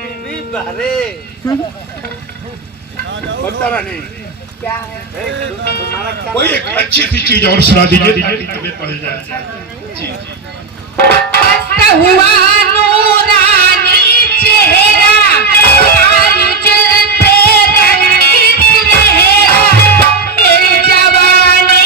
बीबी बहरे बता नहीं क्या है? तुम्हारा क्या कोई एक अच्छी सी चीज और सुना दीजिए तबीयत पड़ जाए जी हुआ नूरानी चेहरा तारुज पे रंगीन लहरा तेरी जवानी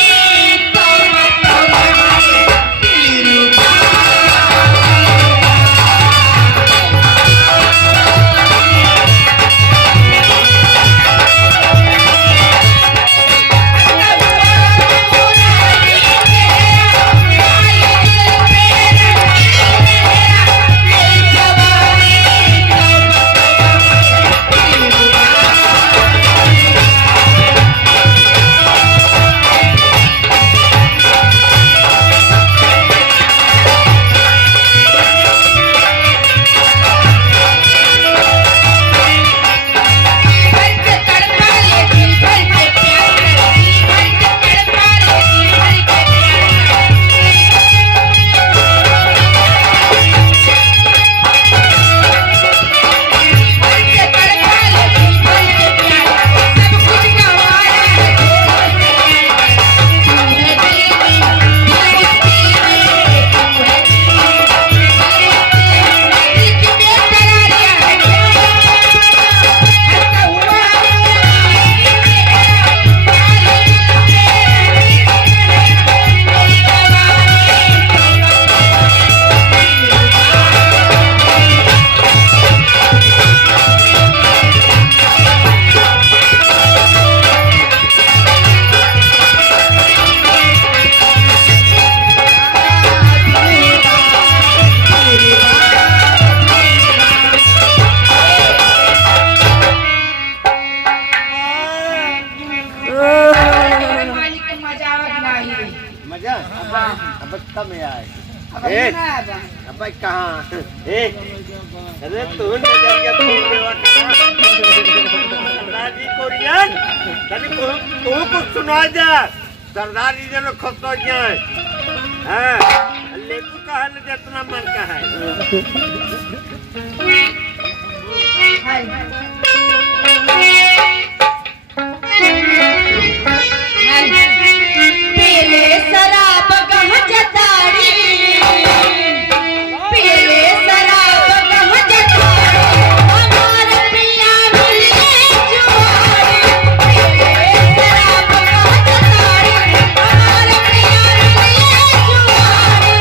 मजा अब कम आए अब कहाँ अरे तू नजर के फूल सरदार जी कोरियन तनी तू कुछ सुना जा सरदार जी जनो खुश हो जाए हां ले तू कहा न जितना मन का है पीले शराब गह जताड़ी पीले शराब गह जताड़ी हमार पिया मिले जुआरी पीले शराब गह जताड़ी हमार पिया मिले जुआरी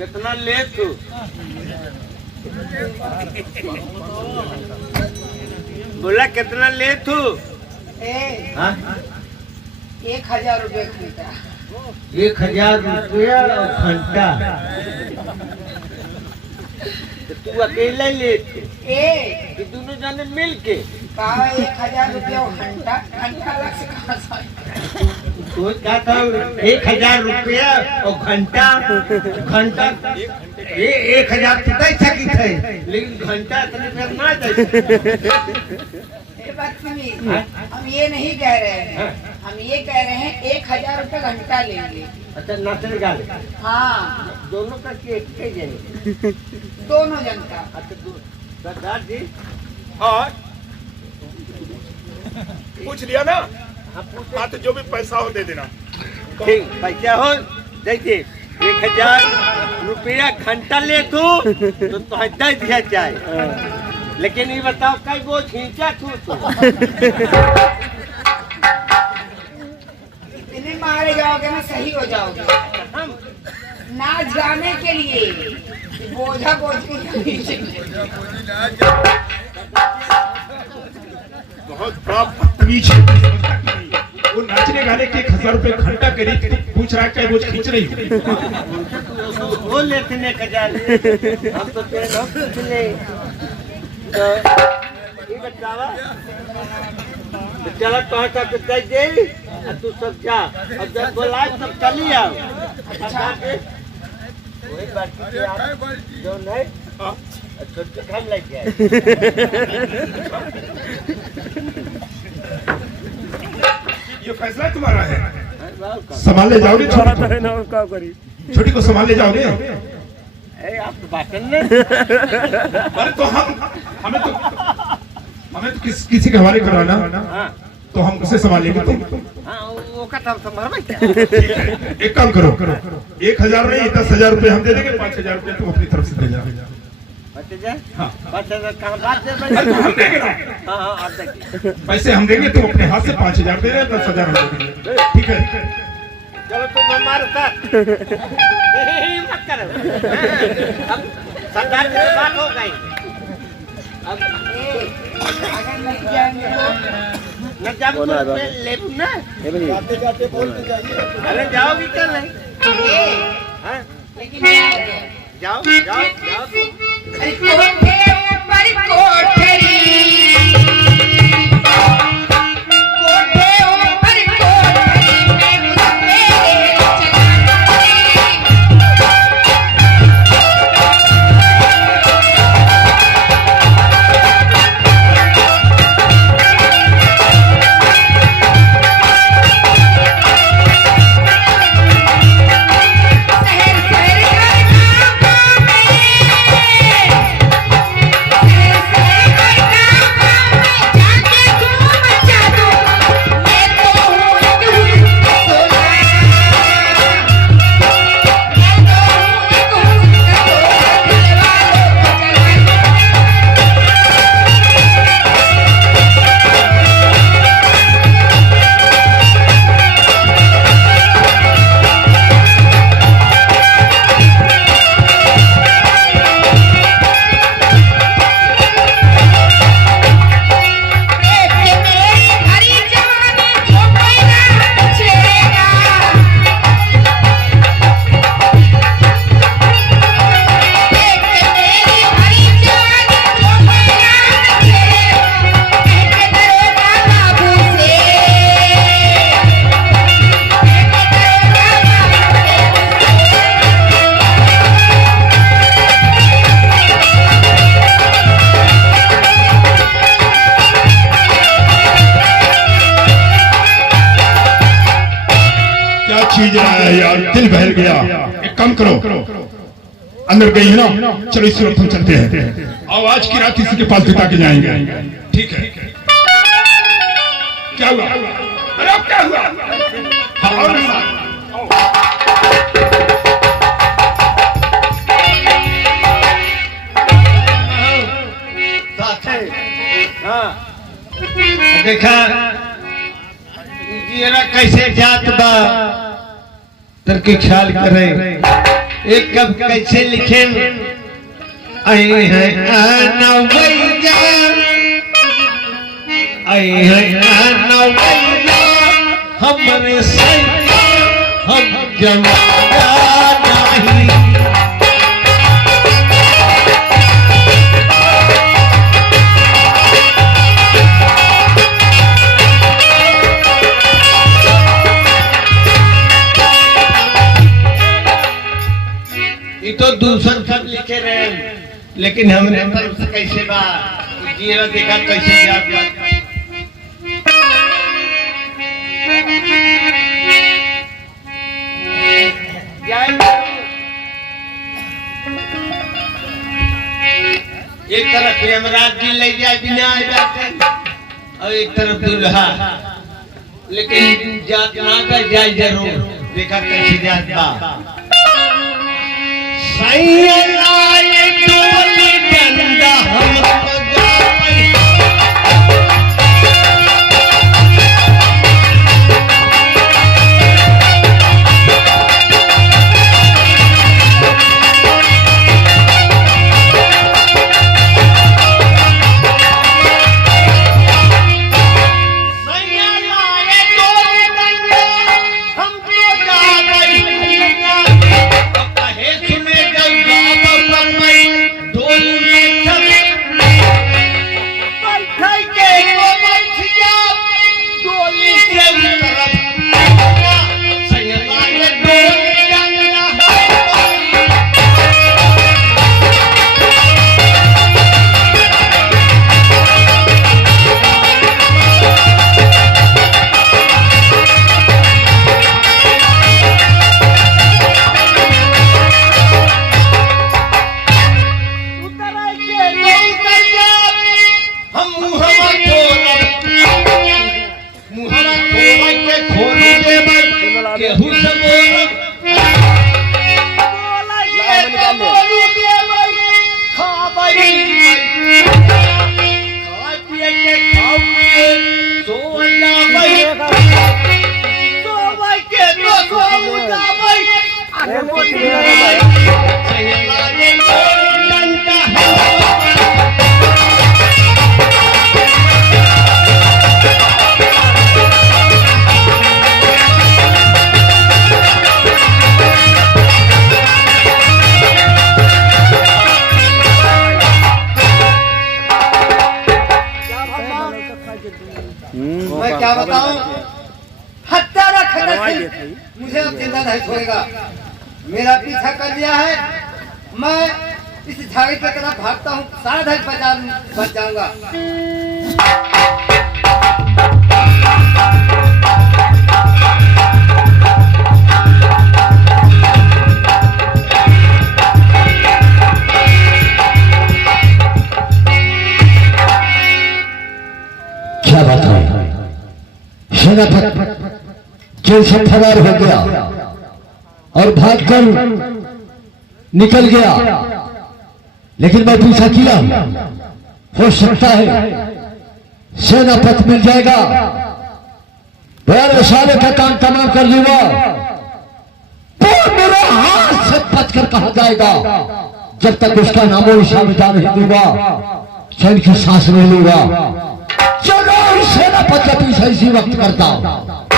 कितना ले तू? बोला कितना ले तू? हाँ? 1000 रुपये घंटा। 1000 रुपया घंटा? तो तू अकेला ही लेते कि दोनों जाने मिल के? 1000 रुपया घंटा, घंटा अलग से कहाँ से आएगा? तो क्या था 1000 रुपया और घंटा? घंटा ये 1000 तो दे सकी थे, लेकिन घंटा इतने देर ना दे। ये बात सुनिए, हम ये नहीं कह रहे हैं, हम ये कह रहे हैं 1000 रुपये घंटा लेंगे। अच्छा नाचने गाने? हाँ, दोनों का के जने? दोनों जन का। अच्छा सरदार जी हाँ पूछ लिया ना? हाँ हाँ तो जो भी पैसा हो दे देना। ठीक पैसा हो देखिए 1000 रुपया घंटा ले तू तो दे दिया जाए, लेकिन ये बताओ कई वो खींचा तू तो? इतने मारे जाओगे ना सही हो जाओगे। हम नाच गाने के लिए बोझा बोझ के बहुत बड़ा बदतमीज है। वो नाचने गाने के 1000 रुपए घंटा करीब पूछ रहा है क्या बोझ खींच रही हो? वो लेते ने कजाल हम तो तेरे हम कुछ ले तो ये बतावा तो चला तो तक दे दे और तू सब जा और जब बुलाए तब चली आओ। अच्छा वही बात की आप जो नहीं छोटे खाम लग जाए। ये फैसला तुम्हारा है। संभाल ले जाओगे छोटी को संभाल ले जाओगे? आप तो बात करने अरे तो हमें तो किसी के हवाले कराना तो हम उसे संभालेंगे। तुम वो का हम संभाल क्या? एक काम करो 1000 नहीं 10,000 रुपए हम दे देंगे, 5,000 रुपए तुम अपनी तरफ से दे जाओ। हाँ 5,000 कहाँ बात दे? हम देंगे ना। हाँ आप देखिए पैसे हम देंगे, तुम अपने हाथ से 5,000 दे रहे 10,000 हम दे देंगे। ठीक है चलो तुम हमारे साथ मत करो। अब सरदार की बात हो गई, अब अगर नहीं जाएंगे तो न जाओ तो ले ना जाते बोल के जाइए। अरे जाओगी क्या नहीं? हाँ लेकिन जाओगे। जाओ जाओ जाओ अरे कोठे ऊपर कोठरी, कोठे ऊपर कोठरी में घुसे चीज है यार, दिल बहल गया। एक काम करो अंदर गई है ना, चलो इस वक्त हम चलते हैं। आओ आज की रात किसी के पास बिता के जाएंगे। ठीक है क्या हुआ? अरे अब क्या हुआ? हाँ आओ ना साथ। देखा कैसे जात बा तरके ख्याल करे। एक कब कैसे लिखे आई है नवैया आई है नवैया हमरे सैया हम जवाना नहीं ये तो दूसर सब लिखे रहे लेकिन हमने तरफ से कैसे बा जीरा देखा कैसे याद एक तरफ यमराज जी ले जाए बिना और एक तरफ दुल्हा लेकिन जात ना का जाए जरूर देखा कैसे जात बा सैयलाए डोली गंगा हमको जाए मैं क्या बताऊं हत्यारा मुझे अब जिंदा नहीं छोड़ेगा मेरा पीछा कर दिया है मैं इस झाड़ी की तरफ भागता हूँ शायद बच जाऊंगा क्या बताऊं सेनापति जेल से फरार हो गया और भागकर निकल गया लेकिन मैं पीछा किया हो सकता है सेनापति मिल जाएगा बड़े साले का काम तमाम कर लूंगा तो मेरे हाथ से बचकर कहा जाएगा जब तक उसका नामो निशान मिटा नहीं दूंगा चैन की सांस नहीं लूंगा चलो सेनापति का पीछा इसी वक्त करता हूं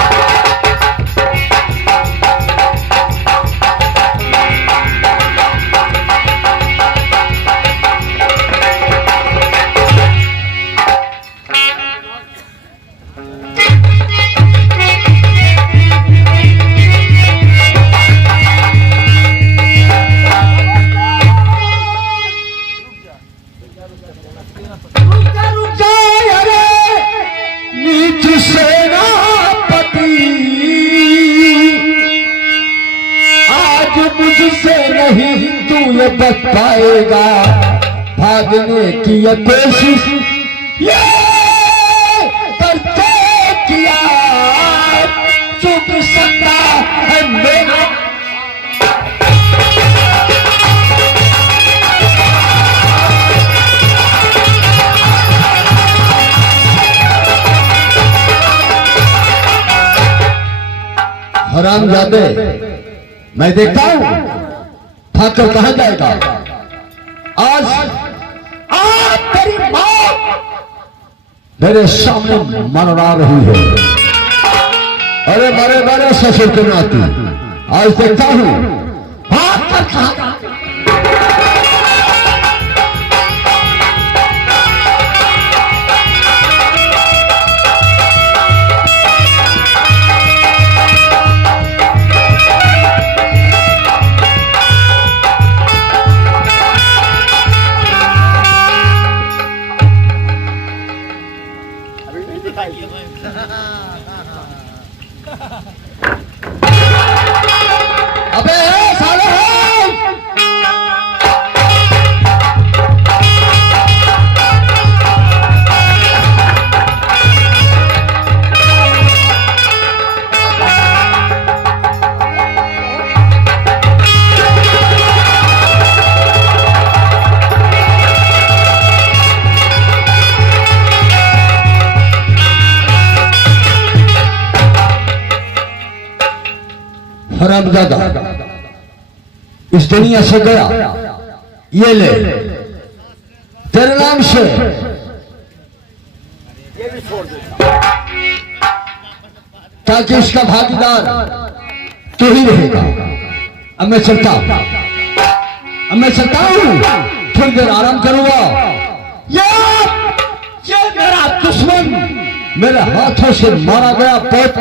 बच पाएगा भागने की ये कोशिश ये करते किया चुप सकता है मेरा हरामजादे मैं देखता हूं भागकर कहा जाएगा। आज आज तेरी मां मेरे सामने मरवा रही है। अरे बड़े बड़े ससुर के नाती आज देखता हूं भागकर कहा। अबे साले हरामजादा इस दुनिया से गया, ये ले तेरे नाम से ये भी छोड़ देता। ताकि इसका भागीदार तू ही रहेगा। अब मैं चलता हूं, थोड़ी देर आराम करूंगा। ये मेरा दुश्मन मेरे हाथों से मारा गया बहुत।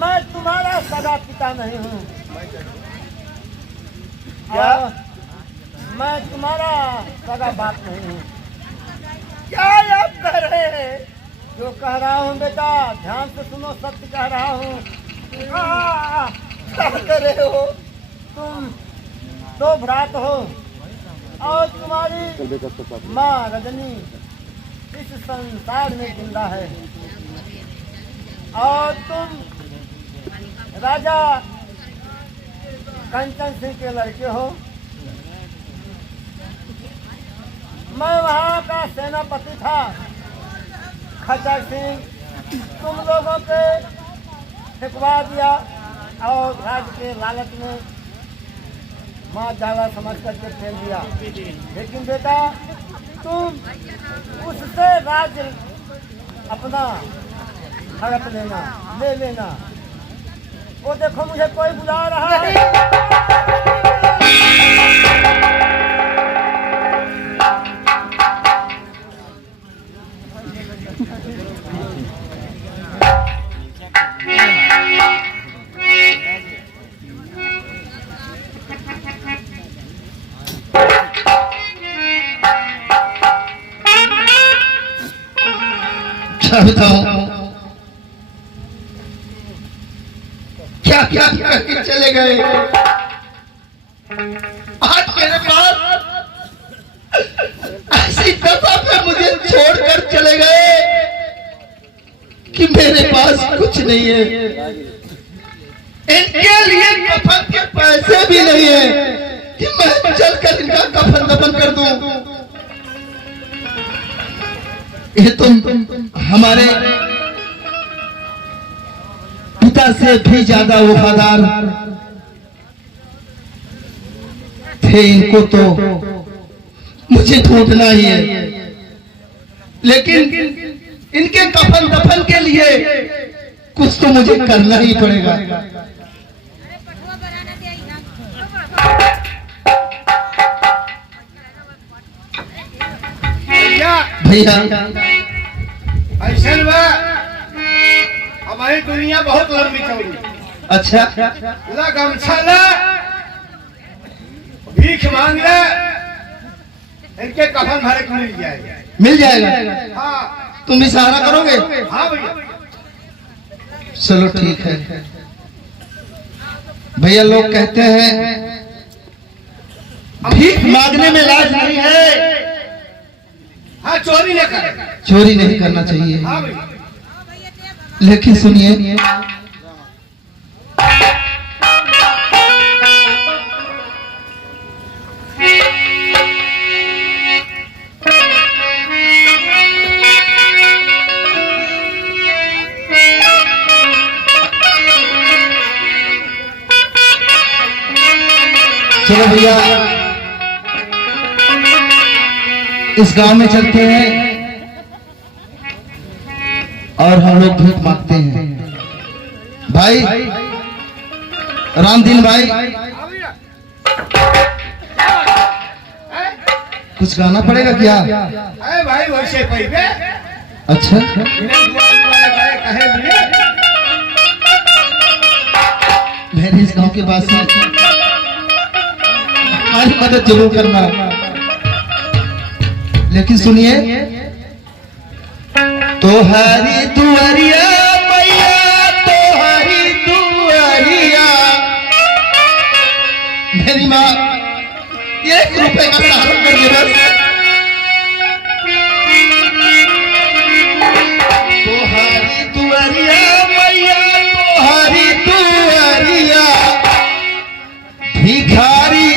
मैं तुम्हारा सगा पिता नहीं हूँ। क्या? मैं तुम्हारा सगा बाप नहीं हूँ। क्या आप कह रहे हैं? जो कह रहा हूँ बेटा ध्यान से सुनो, सत्य कह रहा हूँ। क्या कर रहे हो? तुम दो भ्रात हो और तुम्हारी माँ रजनी इस संसार में जिंदा है और तुम राजा कंचन सिंह के लड़के हो। मैं वहाँ का सेनापति था खच्चर सिंह। तुम लोगों के फेंकवा दिया और राज्य के लालच में माँ जाला समझ करके फेंक दिया। लेकिन बेटा तुम उससे राज्य अपना हड़प लेना, ले लेना। वो देखो मुझे कोई बुला रहा है। क्या बताऊं, क्या क्या करके चले गए। आज मेरे पास ऐसी दशा पे मुझे छोड़कर चले गए कि मेरे पास कुछ नहीं है। इनके लिए कफन के पैसे भी नहीं है कि मैं चलकर इनका कफन दफन कर दूं। ये तुम हमारे पिता से भी ज्यादा वफादार थे, इनको तो मुझे ढूंढना ही है, लेकिन इनके कफन दफन के लिए कुछ तो मुझे करना ही पड़ेगा। भैया ऐसा हमारी दुनिया बहुत लंबी चौड़ी। अच्छा, ला गमछा ला, भीख मांग ले, इनके कफन भरे को मिल जाएगा। मिल जाएगा। हाँ तुम इशारा करोगे? हाँ भैया। चलो ठीक है। भैया लोग कहते हैं भीख मांगने में लाज नहीं है। हाँ चोरी न करे। चोरी नहीं करना चाहिए। हाँ भैया। लेकिन सुनिए, चलो भैया इस गांव में चलते हैं और हम लोग भीख मांगते हैं। भाई रामदीन भाई, कुछ गाना पड़ेगा क्या? अरे भाई वैसे पहले अच्छा, मेरे इस गांव के पास हमारी मदद जरूर करना। लेकिन सुनिए, तोहारी दुआरिया मैया, तोहारी दुआरिया, मेरी माँ 1 रुपए का सहारा कर दे बस। तोहारी दुआरिया मैया, तोहारी दुआरिया, भिखारी